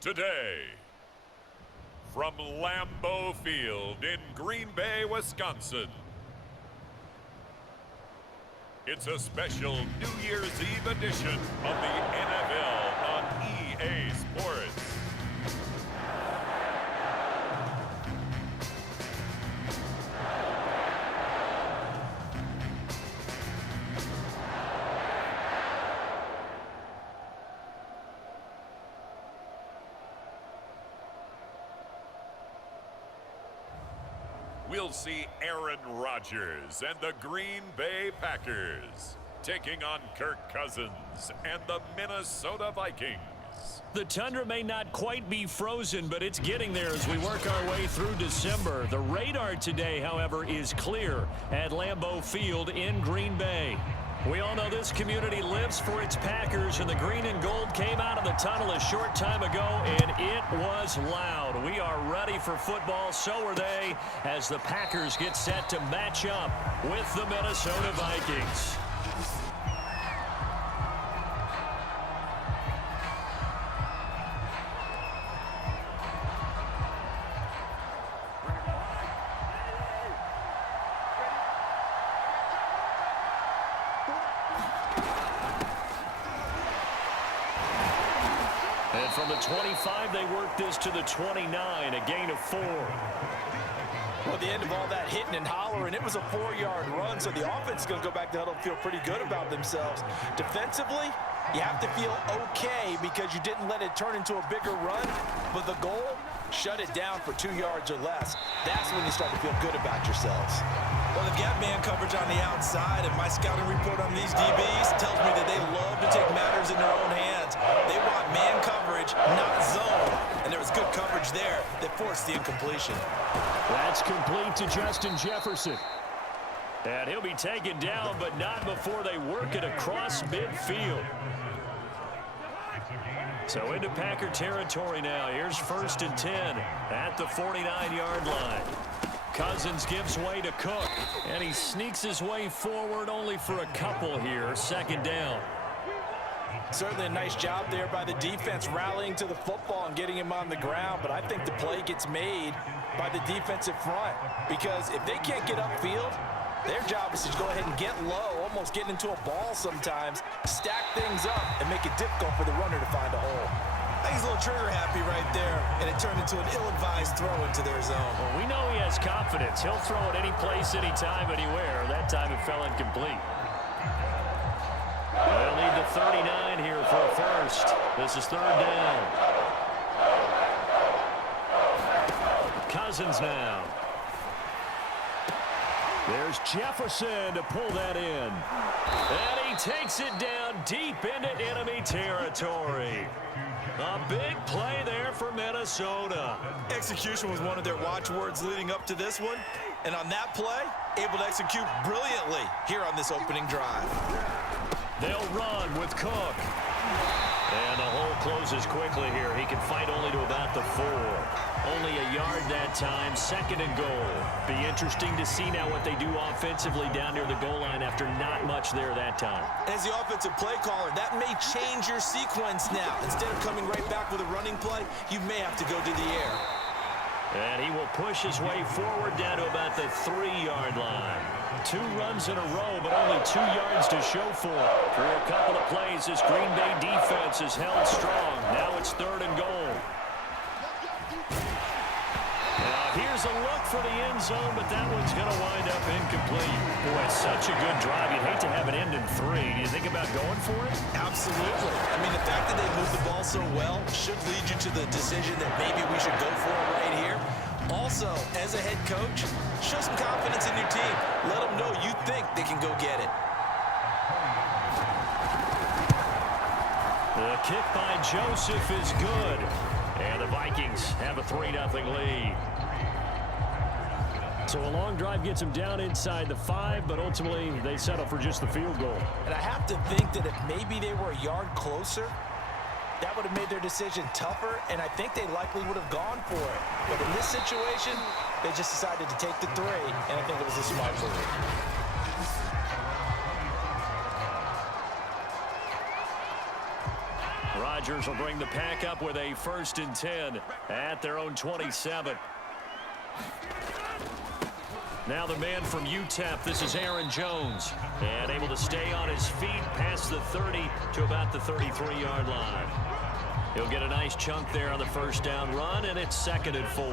Today, from Lambeau Field in Green Bay, Wisconsin, it's a special New Year's Eve edition of the NFL on EA Sports. We'll see Aaron Rodgers and the Green Bay Packers taking on Kirk Cousins and the Minnesota Vikings. The tundra may not quite be frozen, but it's getting there as we work our way through December. The radar today, however, is clear at Lambeau Field in Green Bay. We all know this community lives for its Packers, and the green and gold came out of the tunnel a short time ago, and it was loud. We are ready for football, so are they, as the Packers get set to match up with the Minnesota Vikings. And from the 25, they work this to the 29, a gain of 4. Well, at the end of all that hitting and hollering, it was a 4-yard run, so the offense is going to go back to huddle and feel pretty good about themselves. Defensively, you have to feel okay because you didn't let it turn into a bigger run, but the goal, shut it down for 2 yards or less. That's when you start to feel good about yourselves. Well, they've got man coverage on the outside, and my scouting report on these DBs tells me that they love to take matters in their own hands. They want man coverage, not zone. And there was good coverage there that forced the incompletion. That's complete to Justin Jefferson. And he'll be taken down, but not before they work it across midfield. So into Packer territory now. Here's 1st and 10 at the 49-yard line. Cousins gives way to Cook, and he sneaks his way forward only for a couple here. 2nd down. Certainly a nice job there by the defense rallying to the football and getting him on the ground, but I think the play gets made by the defensive front because if they can't get upfield, their job is to go ahead and get low, almost get into a ball sometimes, stack things up, and make it difficult for the runner to find a hole. I think he's a little trigger happy right there, and it turned into an ill-advised throw into their zone. Well, we know he has confidence. He'll throw it any place, anytime, anywhere. That time it fell incomplete. They'll need the 39 here for a first. This is 3rd down. Cousins now. There's Jefferson to pull that in. And he takes it down deep into enemy territory. A big play there for Minnesota. Execution was one of their watchwords leading up to this one. And on that play, able to execute brilliantly here on this opening drive. They'll run with Cook. And the hole closes quickly here. He can fight only to about the 4. Only a yard that time, 2nd and goal. Be interesting to see now what they do offensively down near the goal line after not much there that time. As the offensive play caller, that may change your sequence now. Instead of coming right back with a running play, you may have to go to the air. And he will push his way forward down to about the 3-yard line. 2 runs in a row, but only 2 yards to show for it. Through a couple of plays, this Green Bay defense is held strong. Now it's 3rd and goal. Now here's a look for the end zone, but that one's going to wind up incomplete. Boy, it's such a good drive. You'd hate to have it end in 3. Do you think about going for it? Absolutely. I mean, the fact that they moved the ball so well should lead you to the decision that maybe we should go for it right here. Also, as a head coach, show some confidence in your team. Let them know you think they can go get it. The kick by Joseph is good. And the Vikings have a 3-0 lead. So a long drive gets them down inside the 5, but ultimately they settle for just the field goal. And I have to think that if maybe they were a yard closer, that would have made their decision tougher, and I think they likely would have gone for it. But in this situation, they just decided to take the 3, and I think it was a smart move. Rodgers will bring the pack up with a 1st and 10 at their own 27. Now the man from UTEP, this is Aaron Jones. And able to stay on his feet past the 30 to about the 33-yard line. He'll get a nice chunk there on the 1st down run, and it's 2nd and 4.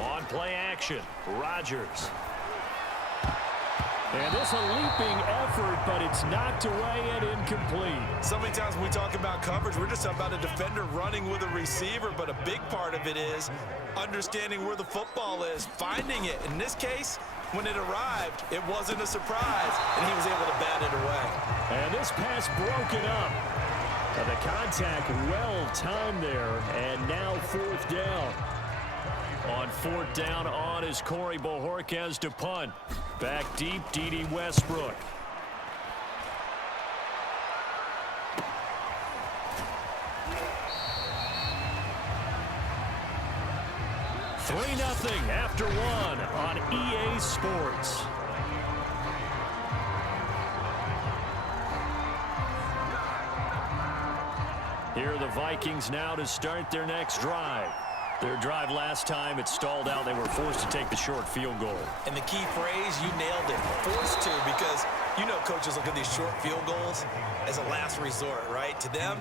On play action, Rodgers. And this a leaping effort, but it's knocked away and incomplete. So many times when we talk about coverage, we're just about a defender running with a receiver, but a big part of it is understanding where the football is, finding it. In this case, when it arrived, it wasn't a surprise, and he was able to bat it away. And this pass broken up. And the contact well timed there, and now 4th down. On 4th down on is Corey Bojorquez to punt. Back deep, D.D. Westbrook. Three 0 after 1 on EA Sports. Here are the Vikings now to start their next drive. Their drive last time, it stalled out. They were forced to take the short field goal. And the key phrase, you nailed it, forced to, because you know coaches look at these short field goals as a last resort, right? To them,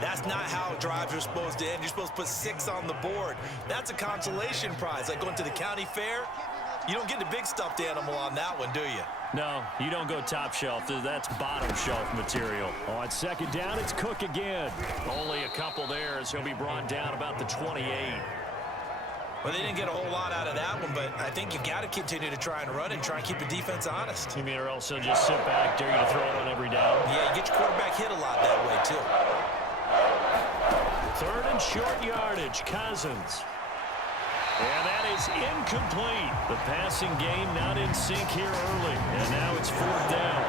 that's not how drives are supposed to end. You're supposed to put 6 on the board. That's a consolation prize. Like going to the county fair, you don't get the big stuffed animal on that one, do you? No, you don't go top shelf. That's bottom shelf material. On 2nd down, it's Cook again. Only a couple there as he'll be brought down about the 28. Well, they didn't get a whole lot out of that one, but I think you got to continue to try and run and try and keep the defense honest. You mean or else they'll just sit back, dare you to throw it on every down? Yeah, you get your quarterback hit a lot that way, too. 3rd and short yardage, Cousins. And that is incomplete. The passing game not in sync here early. And now it's 4th down.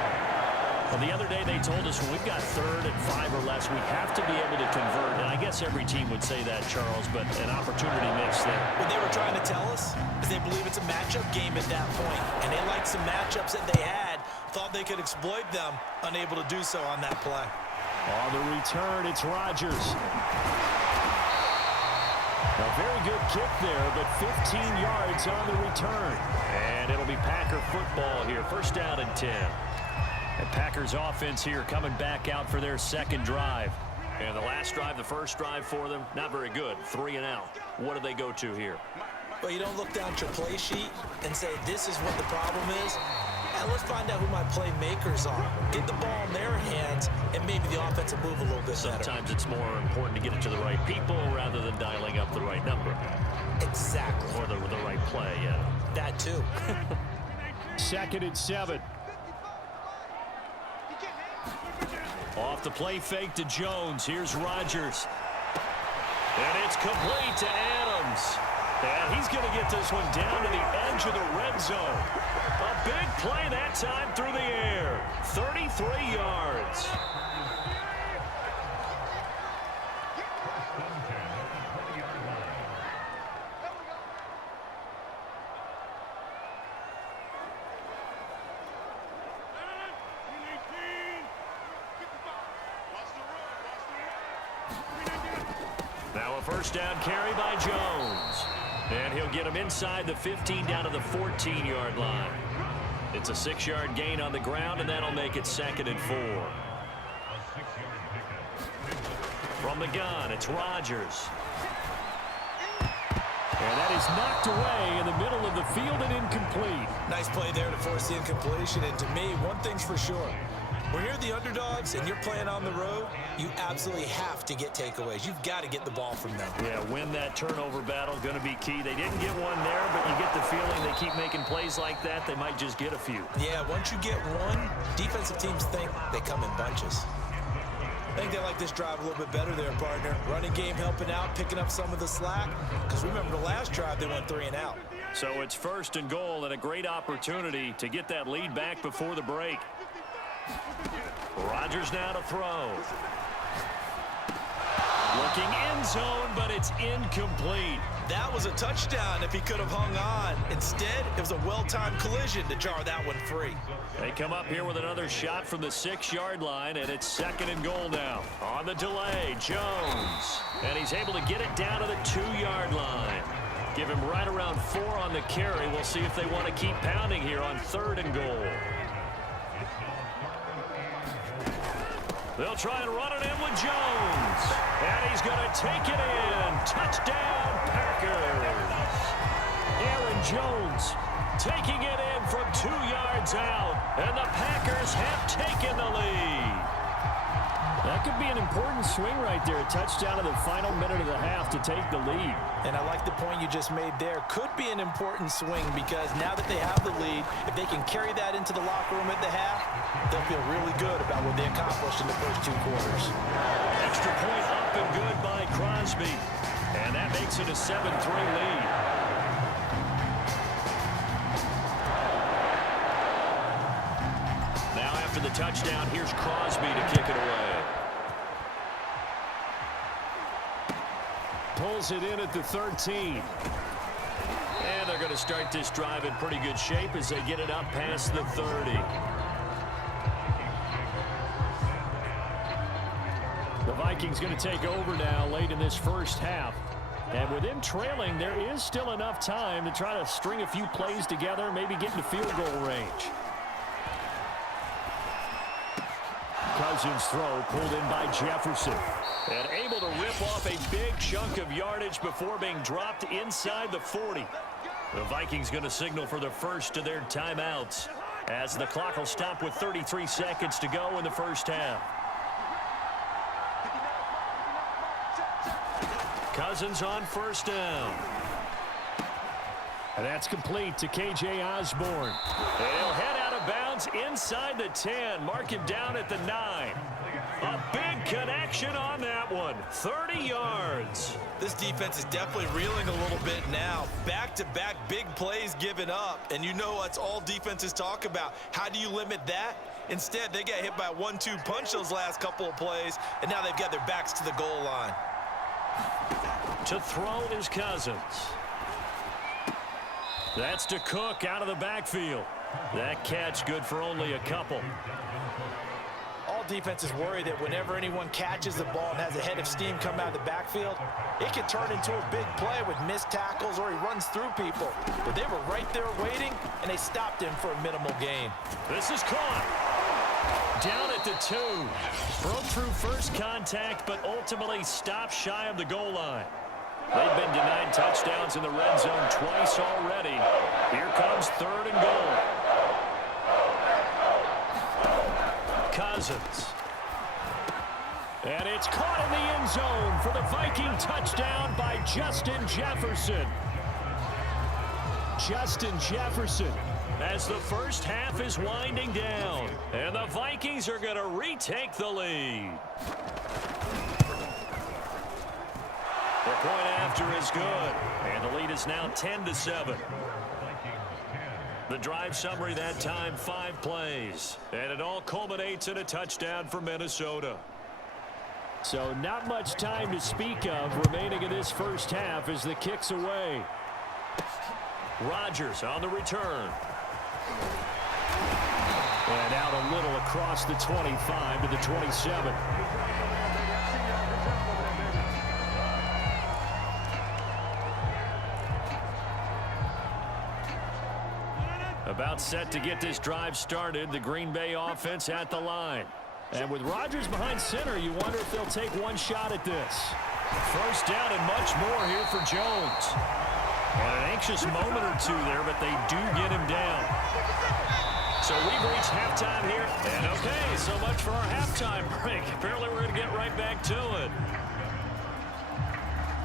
Well, the other day they told us when we've got 3rd and 5 or less, we have to be able to convert. And I guess every team would say that, Charles, but an opportunity mix there. What they were trying to tell us is they believe it's a matchup game at that point. And they liked some matchups that they had, thought they could exploit them, unable to do so on that play. On the return, it's Rodgers. A very good kick there, but 15 yards on the return. And it'll be Packer football here. 1st down and 10. And Packers offense here coming back out for their 2nd drive. And the last drive, the 1st drive for them, not very good. 3 and out. What do they go to here? Well, you don't look down at your play sheet and say, this is what the problem is. And let's find out who my playmakers are. Get the ball in their hands, and maybe the offense will move a little bit better. Sometimes it's more important to get it to the right people rather than dialing up the right number. Exactly. Or the right play, yeah. That, too. 2nd and 7. Off the play fake to Jones. Here's Rodgers. And it's complete to Adams. And he's going to get this one down to the edge of the red zone. A big play that time through the air. 33 yards. Now a 1st down carry by Jones. And he'll get him inside the 15 down to the 14-yard line. It's a 6-yard gain on the ground, and that'll make it 2nd and 4. From the gun, it's Rodgers. And that is knocked away in the middle of the field and incomplete. Nice play there to force the incompletion. And to me, one thing's for sure. When you're the underdogs and you're playing on the road, you absolutely have to get takeaways. You've got to get the ball from them. Yeah, win that turnover battle, going to be key. They didn't get one there, but you get the feeling they keep making plays like that, they might just get a few. Yeah, once you get one, defensive teams think they come in bunches. I think they like this drive a little bit better there, partner. Running game helping out, picking up some of the slack. Because remember, the last drive, they went 3 and out. So it's 1st and goal and a great opportunity to get that lead back before the break. Rodgers now to throw. Looking end zone, but it's incomplete. That was a touchdown if he could have hung on. Instead, it was a well-timed collision to jar that one free. They come up here with another shot from the 6-yard line, and it's 2nd and goal now. On the delay, Jones. And he's able to get it down to the 2-yard line. Give him right around 4 on the carry. We'll see if they want to keep pounding here on 3rd and goal. They'll try and run it in with Jones. And he's going to take it in. Touchdown, Packers. Aaron Jones taking it in from 2 yards out. And the Packers have taken the lead. That could be an important swing right there. A touchdown in the final minute of the half to take the lead. And I like the point you just made there. Could be an important swing because now that they have the lead, if they can carry that into the locker room at the half, they'll feel really good about what they accomplished in the first 2 quarters. Extra point up and good by Crosby. And that makes it a 7-3 lead. Now after the touchdown, here's Crosby to kick it away. Pulls it in at the 13. And they're going to start this drive in pretty good shape as they get it up past the 30. The Vikings going to take over now late in this first half. And with them trailing, there is still enough time to try to string a few plays together, maybe get into field goal range. Cousins' throw pulled in by Jefferson. And able to rip off a big chunk of yardage before being dropped inside the 40. The Vikings going to signal for the first of their timeouts as the clock will stop with 33 seconds to go in the first half. Cousins on first down. And that's complete to K.J. Osborne. He'll head out of bounds inside the 10. Mark him down at the 9. A big connection on that one. 30 yards. This defense is definitely reeling a little bit now. Back-to-back big plays given up. And you know that's all defenses talk about. How do you limit that? Instead, they got hit by a 1-2 punch those last couple of plays, and now they've got their backs to the goal line. To throw is Cousins. That's to Cook out of the backfield. That catch good for only a couple. All defenses worry that whenever anyone catches the ball and has a head of steam come out of the backfield, it can turn into a big play with missed tackles or he runs through people. But they were right there waiting, and they stopped him for a minimal gain. This is caught. Down at the 2. Broke through first contact, but ultimately stopped shy of the goal line. They've been denied touchdowns in the red zone twice already. Here comes 3rd and goal. Cousins. And it's caught in the end zone for the Viking touchdown by Justin Jefferson. Justin Jefferson as the first half is winding down. And the Vikings are going to retake the lead. The point after is good. And the lead is now 10-7. The drive summary that time, 5 plays. And it all culminates in a touchdown for Minnesota. So not much time to speak of remaining in this first half as the kick's away. Rodgers on the return. And out a little across the 25 to the 27. About set to get this drive started. The Green Bay offense at the line. And with Rodgers behind center, you wonder if they'll take one shot at this. First down and much more here for Jones. And an anxious moment or two there, but they do get him down. So we've reached halftime here. And okay, so much for our halftime break. Apparently we're going to get right back to it.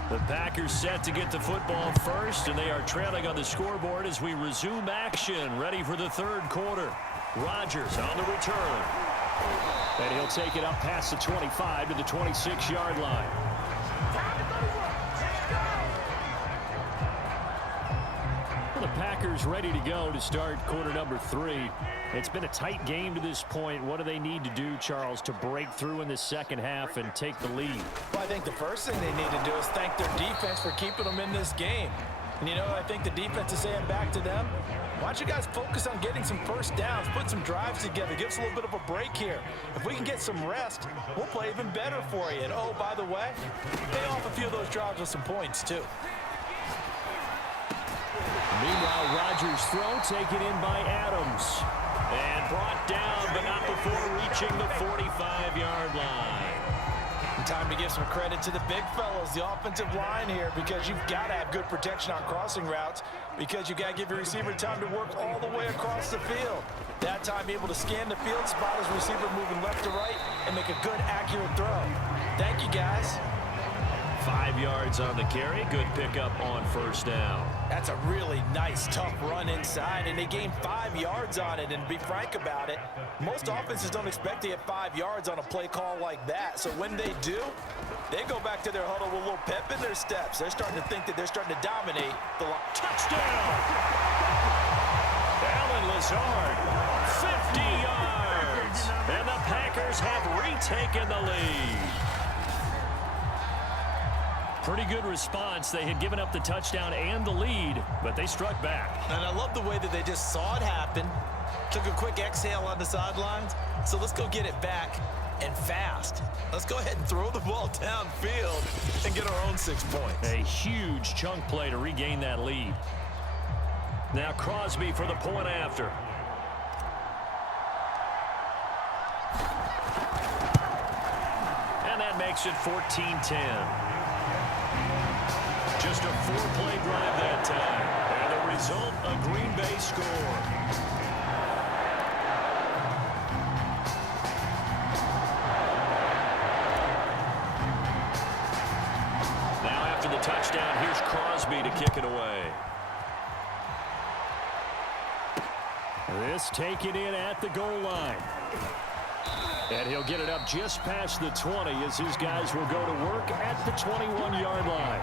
The Packers set to get the football first, and they are trailing on the scoreboard as we resume action, ready for the 3rd quarter. Rodgers on the return. And he'll take it up past the 25 to the 26-yard line. The Packers ready to go to start quarter number 3. It's been a tight game to this point. What do they need to do, Charles, to break through in the second half and take the lead? Well, I think the first thing they need to do is thank their defense for keeping them in this game. And, you know, I think the defense is saying back to them, why don't you guys focus on getting some first downs, put some drives together, give us a little bit of a break here. If we can get some rest, we'll play even better for you. And, oh, by the way, pay off a few of those drives with some points, too. Meanwhile, Rodgers' throw taken in by Adams. And brought down, but not before reaching the 45-yard line. Time to give some credit to the big fellas, the offensive line here, because you've got to have good protection on crossing routes, because you got to give your receiver time to work all the way across the field. That time, able to scan the field, spot his receiver moving left to right, and make a good, accurate throw. Thank you, guys. 5 yards on the carry. Good pickup on first down. That's a really nice, tough run inside, and they gained 5 yards on it. And to be frank about it, most offenses don't expect to get 5 yards on a play call like that. So when they do, they go back to their huddle with a little pep in their steps. They're starting to think that they're starting to dominate the line. Touchdown! Allen Lazard, 50 yards. And the Packers have retaken the lead. Pretty good response. They had given up the touchdown and the lead, but they struck back. And I love the way that they just saw it happen, took a quick exhale on the sidelines. So let's go get it back and fast. Let's go ahead and throw the ball downfield and get our own 6 points. A huge chunk play to regain that lead. Now Crosby for the point after. And that makes it 14-10. Just a 4-play drive that time. And the result, a Green Bay score. Now after the touchdown, here's Crosby to kick it away. This taken in at the goal line. And he'll get it up just past the 20 as his guys will go to work at the 21-yard line.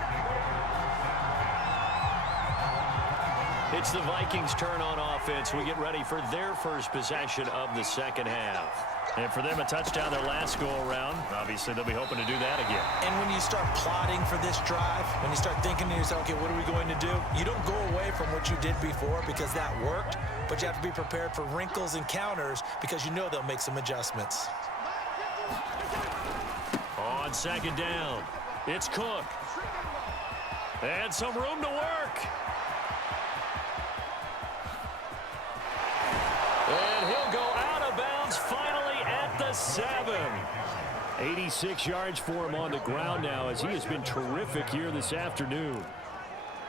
It's the Vikings' turn on offense. We get ready for their first possession of the second half. And for them, a touchdown their last go-around. Obviously, they'll be hoping to do that again. And when you start plotting for this drive, when you start thinking to yourself, okay, what are we going to do? You don't go away from what you did before because that worked, but you have to be prepared for wrinkles and counters because you know they'll make some adjustments. On second down, it's Cook. And some room to work. And he'll go out of bounds finally at the 7. 86 yards for him on the ground now as he has been terrific here this afternoon.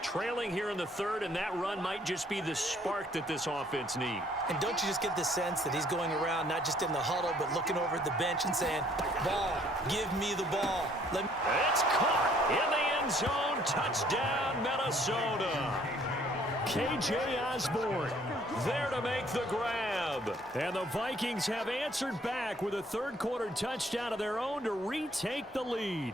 Trailing here in the third, and that run might just be the spark that this offense needs. And don't you just get the sense that he's going around not just in the huddle but looking over at the bench and saying, ball, give me the ball. It's caught in the end zone. Touchdown, Minnesota. K.J. Osborne there to make the grab. And the Vikings have answered back with a third-quarter touchdown of their own to retake the lead.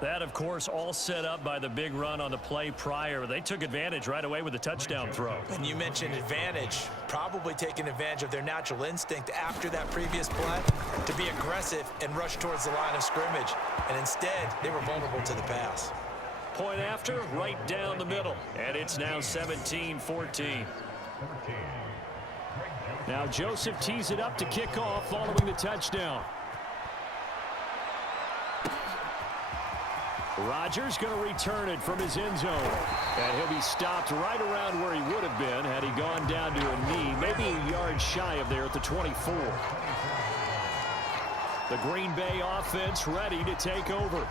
That, of course, all set up by the big run on the play prior. They took advantage right away with the touchdown throw. And you mentioned advantage, probably taking advantage of their natural instinct after that previous play to be aggressive and rush towards the line of scrimmage. And instead, they were vulnerable to the pass. Point after, right down the middle. And it's now 17-14. Now Joseph tees it up to kick off following the touchdown. Rodgers going to return it from his end zone. And he'll be stopped right around where he would have been had he gone down to a knee, maybe a yard shy of there at the 24. The Green Bay offense ready to take over.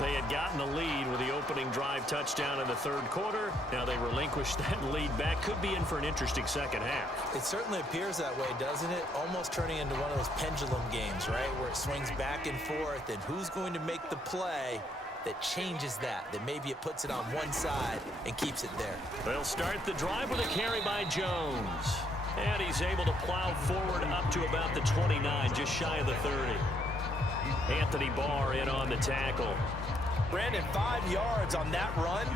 They had gotten the lead with the opening drive touchdown in the third quarter. Now they relinquished that lead back. Could be in for an interesting second half. It certainly appears that way, doesn't it? Almost turning into one of those pendulum games, right? Where it swings back and forth, and who's going to make the play that changes that maybe it puts it on one side and keeps it there. They'll start the drive with a carry by Jones. And he's able to plow forward up to about the 29, just shy of the 30. Anthony Barr in on the tackle. Brandon, 5 yards on that run.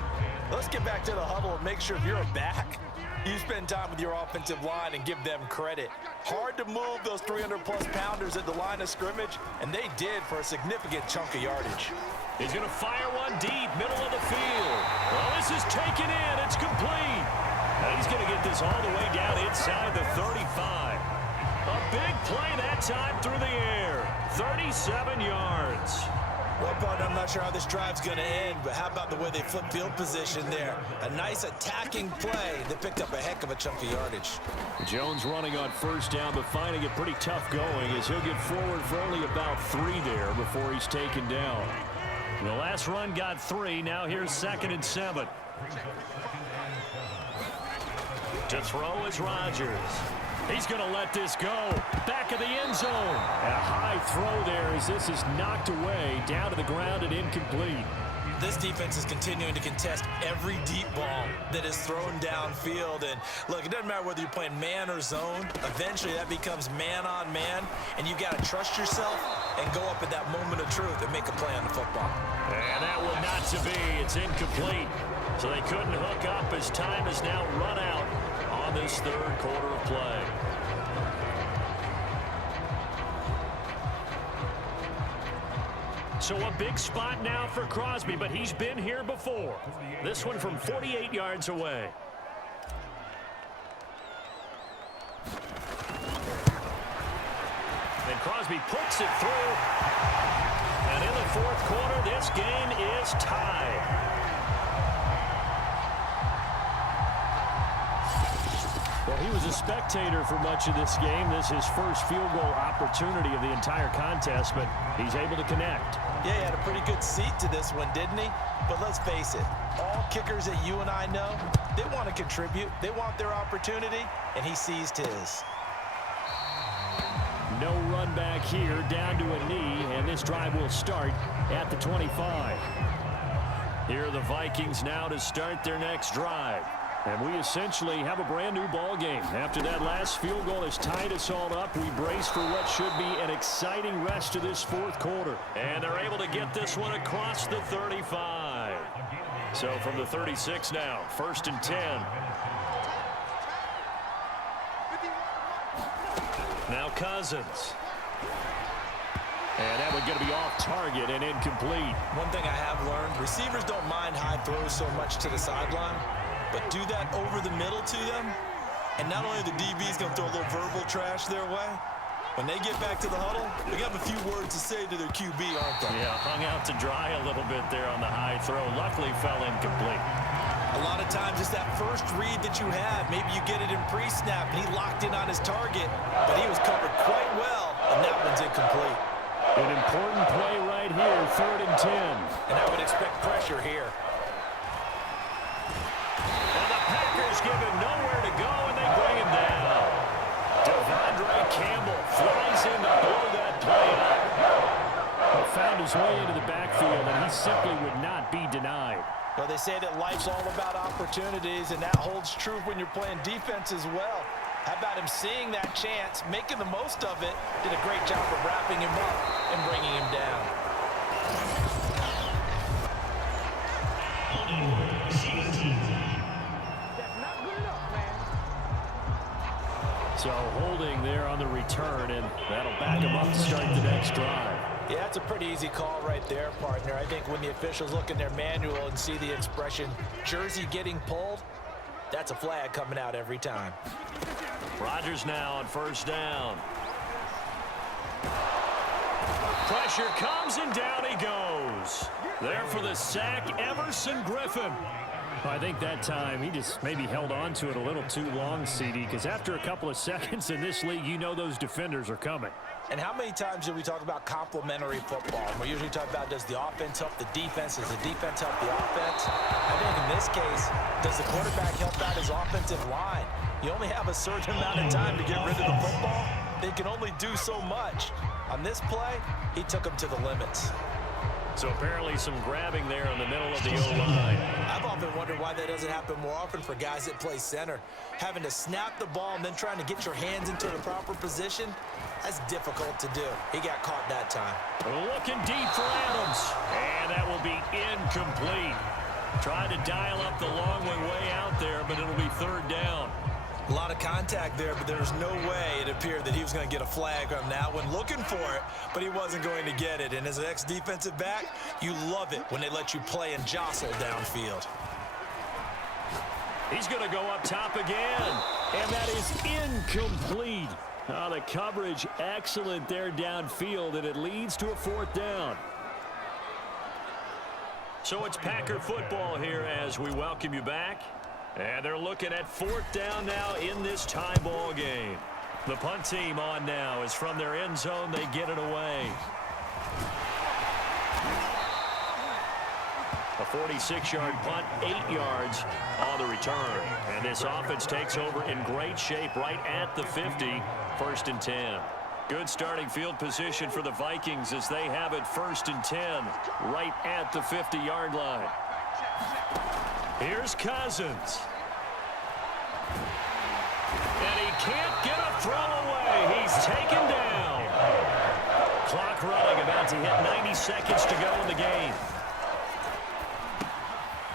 Let's get back to the huddle and make sure if you're a back, you spend time with your offensive line and give them credit. Hard to move those 300-plus pounders at the line of scrimmage, and they did for a significant chunk of yardage. He's going to fire one deep, middle of the field. Well, this is taken in. It's complete. Now he's going to get this all the way down inside the 35. A big play that time through the air. 37 yards. Well, partner, I'm not sure how this drive's going to end, but how about the way they flip field position there? A nice attacking play that picked up a heck of a chunk of yardage. Jones running on first down, but finding it pretty tough going as he'll get forward for only about 3 there before he's taken down. The last run got 3. Now here's 2nd and 7. To throw is Rodgers. He's going to let this go. Back of the end zone. And a high throw there as this is knocked away, down to the ground and incomplete. This defense is continuing to contest every deep ball that is thrown downfield. And look, it doesn't matter whether you're playing man or zone. Eventually that becomes man on man, and you've got to trust yourself and go up at that moment of truth and make a play on the football. And that one not to be. It's incomplete. So they couldn't hook up as time has now run out on this 3rd quarter of play. So a big spot now for Crosby, but he's been here before. This one from 48 yards away. And Crosby puts it through. And in the 4th quarter, this game is tied. Well, he was a spectator for much of this game. This is his first field goal opportunity of the entire contest, but he's able to connect. Yeah, he had a pretty good seat to this one, didn't he? But let's face it, all kickers that you and I know, they want to contribute. They want their opportunity, and he seized his. No run back here, down to a knee, and this drive will start at the 25. Here are the Vikings now to start their next drive. And we essentially have a brand new ball game. After that last field goal has tied us all up, we brace for what should be an exciting rest of this 4th quarter. And they're able to get this one across the 35. So from the 36 now, 1st and 10. Now Cousins. And that one going to be off target and incomplete. One thing I have learned, receivers don't mind high throws so much to the sideline, but do that over the middle to them, and not only the DB's going to throw a little verbal trash their way, when they get back to the huddle, they got a few words to say to their QB, aren't they? Yeah, hung out to dry a little bit there on the high throw. Luckily fell incomplete. A lot of times it's that first read that you had. Maybe you get it in pre-snap, and he locked in on his target, but he was covered quite well, and that one's incomplete. An important play right here, 3rd and 10. And I would expect pressure here. Packers give him nowhere to go, and they bring him down. Devondre Campbell flies in to blow that play up. Found his way into the backfield, and he simply would not be denied. Well, they say that life's all about opportunities, and that holds true when you're playing defense as well. How about him seeing that chance, making the most of it, did a great job of wrapping him up and bringing him down. So holding there on the return, and that'll back him up to start the next drive. Yeah, that's a pretty easy call right there, partner. I think when the officials look in their manual and see the expression, jersey getting pulled, that's a flag coming out every time. Rodgers now on 1st down. Pressure comes, and down he goes. There for the sack, Everson Griffin. I think that time he just maybe held on to it a little too long, CD, because after a couple of seconds in this league, you know those defenders are coming. And how many times do we talk about complementary football? We usually talk about, does the offense help the defense? Does the defense help the offense? I think in this case, does the quarterback help out his offensive line? You only have a certain amount of time to get rid of the football. They can only do so much. On this play, he took them to the limits. So apparently some grabbing there in the middle of the O-line. I've often wondered why that doesn't happen more often for guys that play center. Having to snap the ball and then trying to get your hands into the proper position, that's difficult to do. He got caught that time. Looking deep for Adams. And that will be incomplete. Trying to dial up the long way out there, but it'll be third down. A lot of contact there, but there was no way it appeared that he was going to get a flag on that one. Looking for it, but he wasn't going to get it. And as an ex-defensive back, you love it when they let you play and jostle downfield. He's going to go up top again, and that is incomplete. Oh, the coverage excellent there downfield, and it leads to a fourth down. So it's Packer football here as we welcome you back. And they're looking at fourth down now in this tie ball game. The punt team on now is from their end zone. They get it away. A 46-yard punt, 8 yards on the return. And this offense takes over in great shape right at the 50, 1st and 10. Good starting field position for the Vikings as they have it 1st and 10 right at the 50-yard line. Here's Cousins. And he can't get a throw away. He's taken down. Clock running, about to hit 90 seconds to go in the game.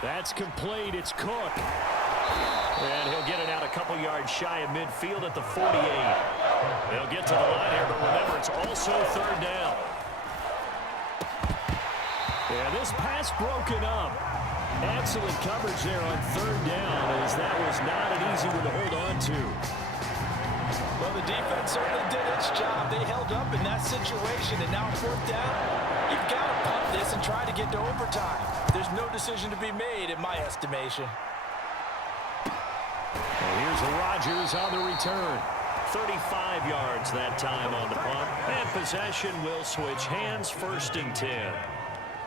That's complete. It's Cook. And he'll get it out a couple yards shy of midfield at the 48. They'll get to the line here, but remember, it's also third down. Yeah, this pass broken up. Excellent coverage there on third down, as that was not an easy one to hold on to. Well, the defense certainly did its job. They held up in that situation, and now fourth down, you've got to punt this and try to get to overtime. There's no decision to be made, in my estimation. And here's Rodgers on the return. 35 yards that time on the punt. And possession will switch hands, 1st and 10.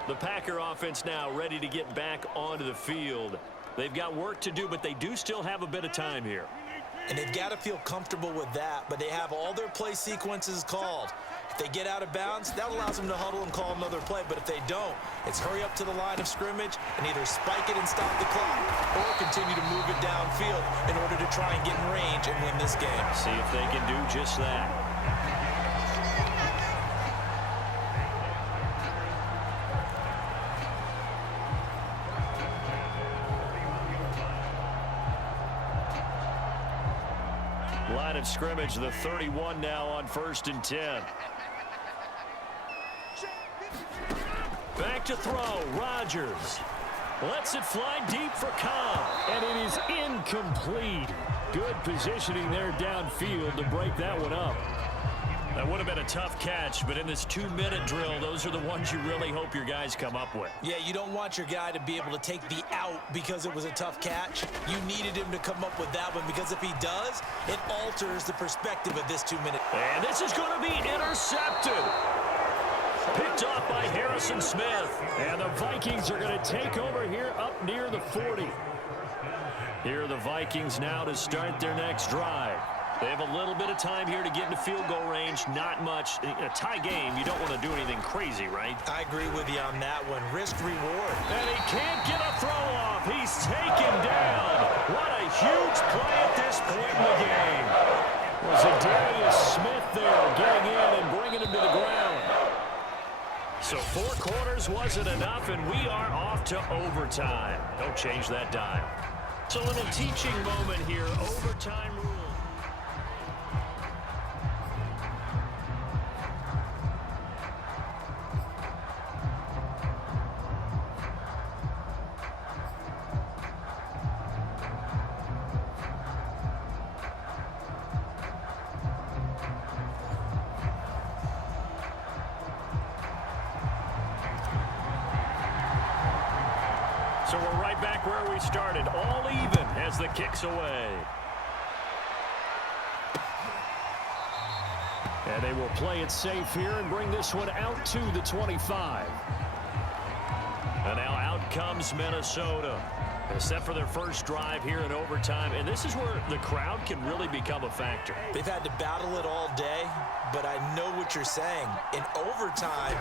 The Packer offense now ready to get back onto the field. They've got work to do, but they do still have a bit of time here. And they've got to feel comfortable with that, but they have all their play sequences called. If they get out of bounds, that allows them to huddle and call another play. But if they don't, it's hurry up to the line of scrimmage and either spike it and stop the clock or continue to move it downfield in order to try and get in range and win this game. See if they can do just that. Line of scrimmage, the 31 now on 1st and 10. Back to throw, Rodgers. Lets it fly deep for Cobb. And it is incomplete. Good positioning there downfield to break that one up. That would have been a tough catch, but in this 2-minute drill, those are the ones you really hope your guys come up with. Yeah, you don't want your guy to be able to take the out because it was a tough catch. You needed him to come up with that one because if he does, it alters the perspective of this 2-minute. And this is going to be intercepted. Picked off by Harrison Smith. And the Vikings are going to take over here up near the 40. Here are the Vikings now to start their next drive. They have a little bit of time here to get into field goal range. Not much. In a tie game, you don't want to do anything crazy, right? I agree with you on that one. Risk reward. And he can't get a throw off. He's taken down. What a huge play at this point in the game. Was it Darius Smith there getting in and bringing him to the ground? So 4 quarters wasn't enough, and we are off to overtime. Don't change that dial. So a little teaching moment here. Overtime rule. So we're right back where we started, all even as the kick's away. And they will play it safe here and bring this one out to the 25. And now out comes Minnesota. Set for their first drive here in overtime. And this is where the crowd can really become a factor. They've had to battle it all day, but I know what you're saying. In overtime,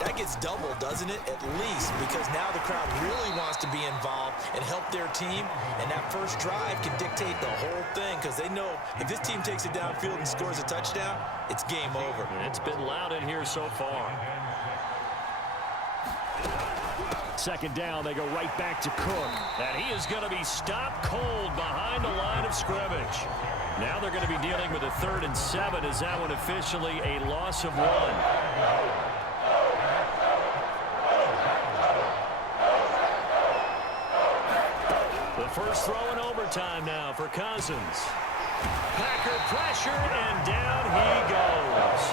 that gets doubled, doesn't it? At least, because now the crowd really wants to be involved and help their team. And that first drive can dictate the whole thing because they know if this team takes it downfield and scores a touchdown, it's game over. It's been loud in here so far. second down, they go right back to Cook. And he is going to be stopped cold behind the line of scrimmage. Now they're going to be dealing with a 3rd and 7. Is that one officially a loss of 1? The first throw in overtime now for Cousins. Packer pressure, and down he goes.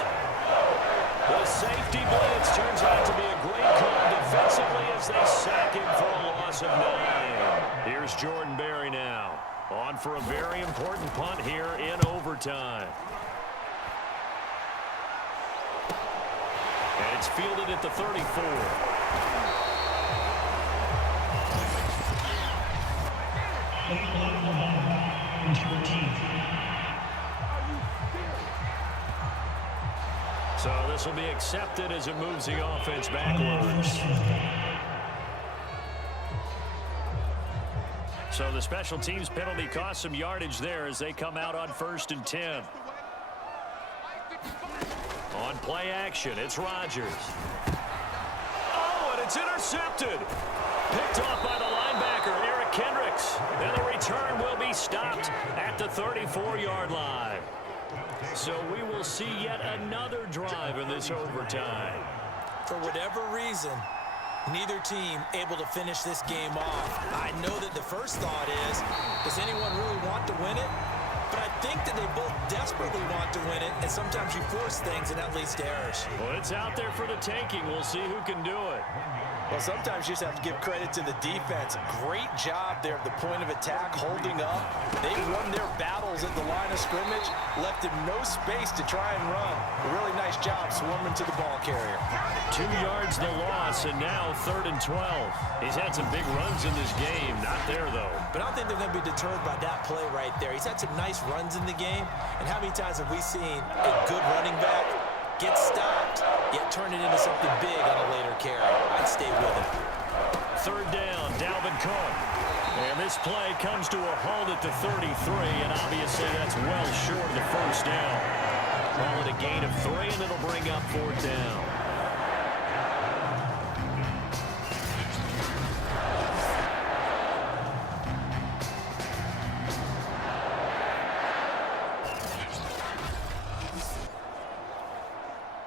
The safety blitz turns out to be a great call defensively as they sack him for a loss of 9. Here's Jordan Berry now. On for a very important punt here in overtime. And it's fielded at the 34. So this will be accepted as it moves the offense backwards. So the special teams penalty cost some yardage there as they come out on 1st and 10. On play action, it's Rodgers. Oh, and it's intercepted. Picked off by the linebacker, Eric Kendricks. And the return will be stopped at the 34-yard line. So we will see yet another drive in this overtime. For whatever reason, neither team able to finish this game off. I know that the first thought is, does anyone really want to win it? But I think that they both desperately want to win it, and sometimes you force things, and that leads to errors. Well, it's out there for the taking. We'll see who can do it. Well, sometimes you just have to give credit to the defense. Great job there at the point of attack, holding up. They won their battles at the line of scrimmage, left him no space to try and run. A really nice job swarming to the ball carrier. 2 yards the loss, and now 3rd and 12. He's had some big runs in this game. Not there, though. But I don't think they're going to be deterred by that play right there. He's had some nice runs in the game. And how many times have we seen a good running back get stopped, yet turn it into something big on a later carry? I'd stay with him. 3rd down, Dalvin Cook. And this play comes to a halt at the 33, and obviously that's well short of the first down. Call it a gain of 3, and it'll bring up 4th down.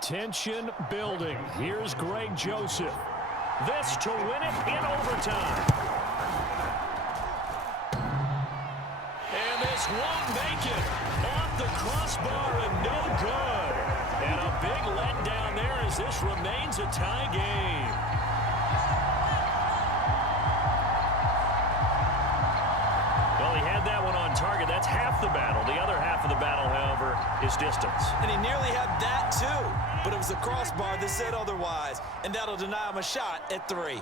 Tension building. Here's Greg Joseph. This to win it in overtime. And this won't make it. Off the crossbar and no good. And a big letdown there as this remains a tie game. Well, he had that one on target. That's half the battle. The other half of the battle, however, is distance. And he nearly had that, too. But it was the crossbar that said otherwise, and that'll deny him a shot at 3.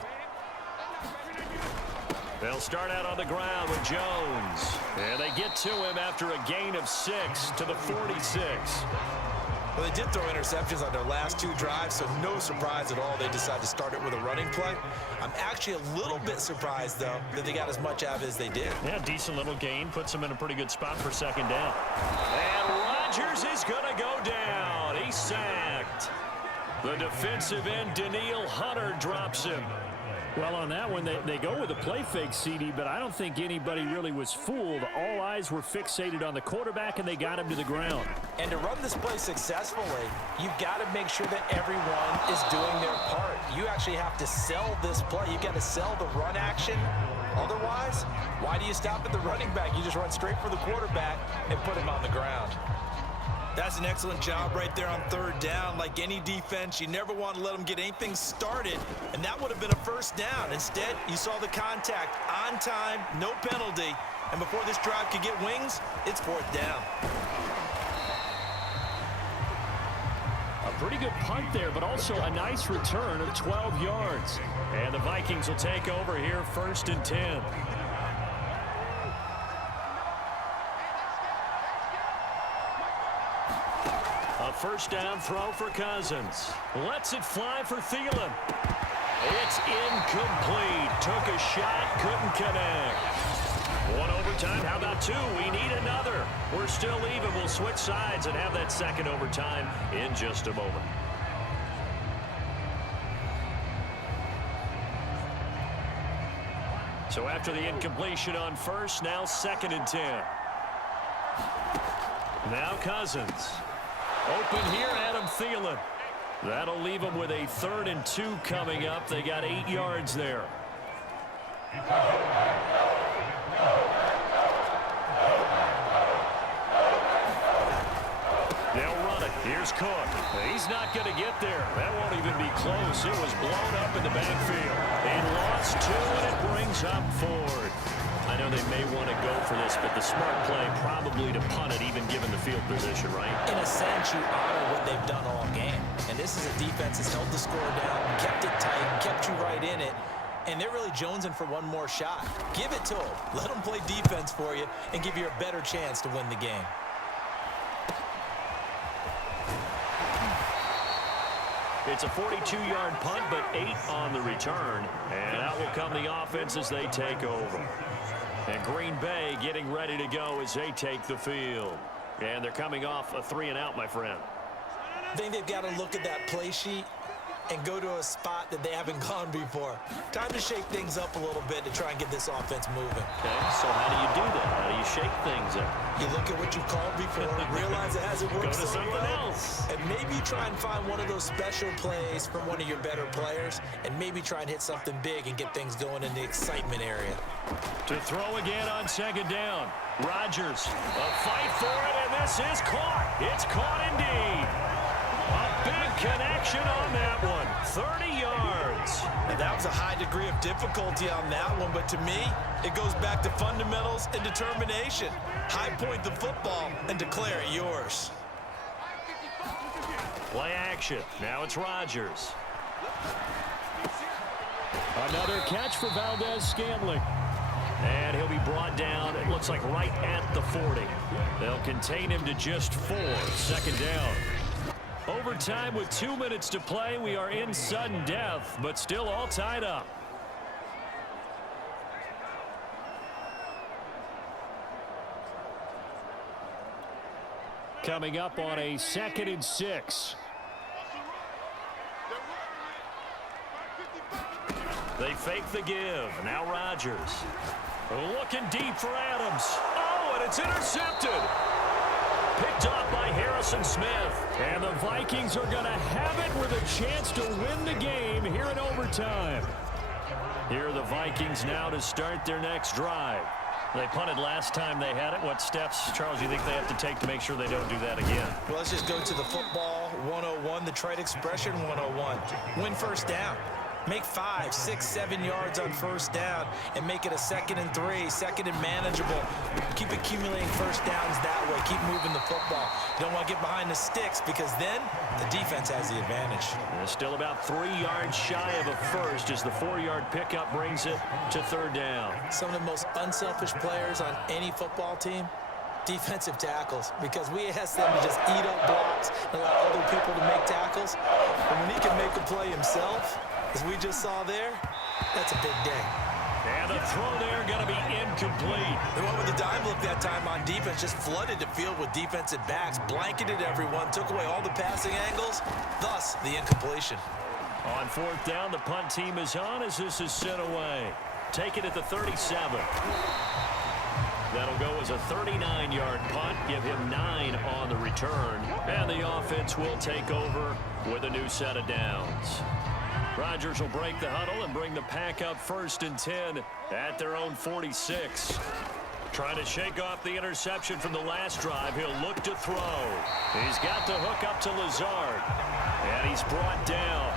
They'll start out on the ground with Jones. And they get to him after a gain of 6 to the 46. Well, they did throw interceptions on their last 2 drives, so no surprise at all they decided to start it with a running play. I'm actually a little bit surprised, though, that they got as much out of it as they did. Yeah, decent little gain. Puts them in a pretty good spot for 2nd down. And Rodgers is going to go down. He's sacked. The defensive end, Daniil Hunter, drops him. Well, on that one, they go with a play fake, CD, but I don't think anybody really was fooled. All eyes were fixated on the quarterback, and they got him to the ground. And to run this play successfully, you've got to make sure that everyone is doing their part. You actually have to sell this play. You've got to sell the run action. Otherwise, why do you stop at the running back? You just run straight for the quarterback and put him on the ground. That's an excellent job right there on 3rd down. Like any defense, you never want to let them get anything started, and that would have been a 1st down. Instead, you saw the contact on time, no penalty, and before this drive could get wings, it's 4th down. A pretty good punt there, but also a nice return of 12 yards. And the Vikings will take over here 1st and 10. A 1st down throw for Cousins. Lets it fly for Thielen. It's incomplete. Took a shot, couldn't connect. 1 overtime. How about 2? We need another. We're still even. We'll switch sides and have that 2nd overtime in just a moment. So after the incompletion on first, now 2nd and 10. Now Cousins. Open here, Adam Thielen. That'll leave them with a 3rd and 2 coming up. They got 8 yards there. They'll run it. Here's Cook. He's not going to get there. That won't even be close. It was blown up in the backfield. They lost 2, and it brings up Ford. I know they may want to go for this, but the smart play probably to punt it, even given the field position, right? In a sense, you honor what they've done all game. And this is a defense that's held the score down, kept it tight, kept you right in it. And they're really jonesing for one more shot. Give it to them. Let them play defense for you and give you a better chance to win the game. It's a 42-yard punt, but 8 on the return. And out will come the offense as they take over. And Green Bay getting ready to go as they take the field. And they're coming off a 3-and-out, my friend. I think they've got to look at that play sheet and go to a spot that they haven't gone before. Time to shake things up a little bit to try and get this offense moving. Okay, so how do you do that? How do you shake things up? You look at what you called before, realize it hasn't worked Go to so something well, else. and maybe try and find one of those special plays from one of your better players, and maybe try and hit something big and get things going in the excitement area. To throw again on 2nd down. Rodgers, a fight for it, and this is caught. It's caught indeed. A big connection on that one. 30 yards. Now, that was a high degree of difficulty on that one, but to me, it goes back to fundamentals and determination. High point the football and declare it yours. Play action. Now it's Rodgers. Another catch for Valdez-Scantling. And he'll be brought down, it looks like right at the 40. They'll contain him to just 4. 2nd down. Overtime with 2 minutes to play. We are in sudden death, but still all tied up. Coming up on a 2nd and 6. They fake the give. Now Rodgers. Looking deep for Adams. Oh, and it's intercepted. Picked off by Harrison Smith. And the Vikings are going to have it with a chance to win the game here in overtime. Here are the Vikings now to start their next drive. They punted last time they had it. What steps, Charles, you think they have to take to make sure they don't do that again? Well, let's just go to the football 101, the trite expression 101. Win first down. Make 5, 6, 7 yards on first down and make it a 2nd and 3, 2nd and manageable. Keep accumulating first downs that way. Keep moving the football. You don't want to get behind the sticks because then the defense has the advantage. They're still about 3 yards shy of a first as the 4-yard pickup brings it to 3rd down. Some of the most unselfish players on any football team, defensive tackles, because we ask them to just eat up blocks and allow other people to make tackles. And when he can make a play himself, as we just saw there, that's a big day. And the throw there going to be incomplete. They went with the dime look that time on defense, just flooded the field with defensive backs, blanketed everyone, took away all the passing angles, thus the incompletion. On 4th down, the punt team is on as this is sent away. Take it at the 37. That'll go as a 39-yard punt, give him 9 on the return, and the offense will take over with a new set of downs. Rodgers will break the huddle and bring the pack up 1st and 10 at their own 46. Trying to shake off the interception from the last drive. He'll look to throw. He's got the hook up to Lazard. And he's brought down.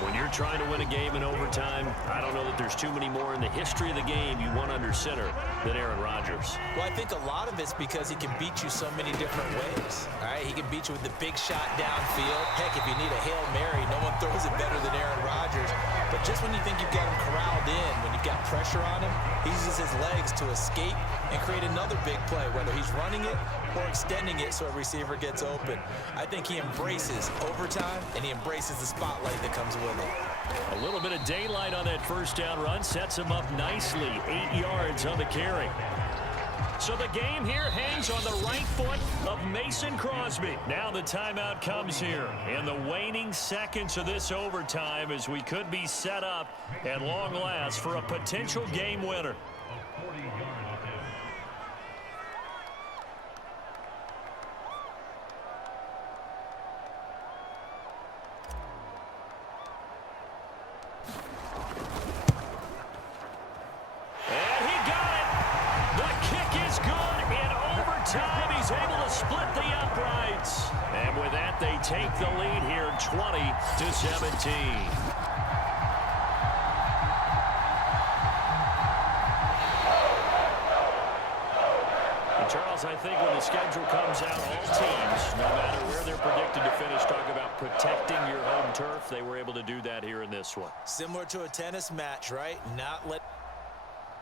When you're trying to win a game in overtime, I don't know that there's too many more in the history of the game you want under center than Aaron Rodgers. Well, I think a lot of it's because he can beat you so many different ways. All right, he can beat you with the big shot downfield. Heck, if you need a Hail Mary, no one throws it better than Aaron Rodgers. But just when you think you've got him corralled in, when you've got pressure on him, he uses his legs to escape and create another big play, whether he's running it or extending it so a receiver gets open. I think he embraces overtime, and he embraces the spotlight that comes with it. A little bit of daylight on that 1st down run sets him up nicely. 8 yards on the carry. So the game here hangs on the right foot of Mason Crosby. Now the timeout comes here in the waning seconds of this overtime as we could be set up at long last for a potential game winner. He's able to split the uprights. And with that, they take the lead here 20-17. Charles, I think when the schedule comes out, all teams, no matter where they're predicted to finish, talk about protecting your home turf. They were able to do that here in this one. Similar to a tennis match, right? Not let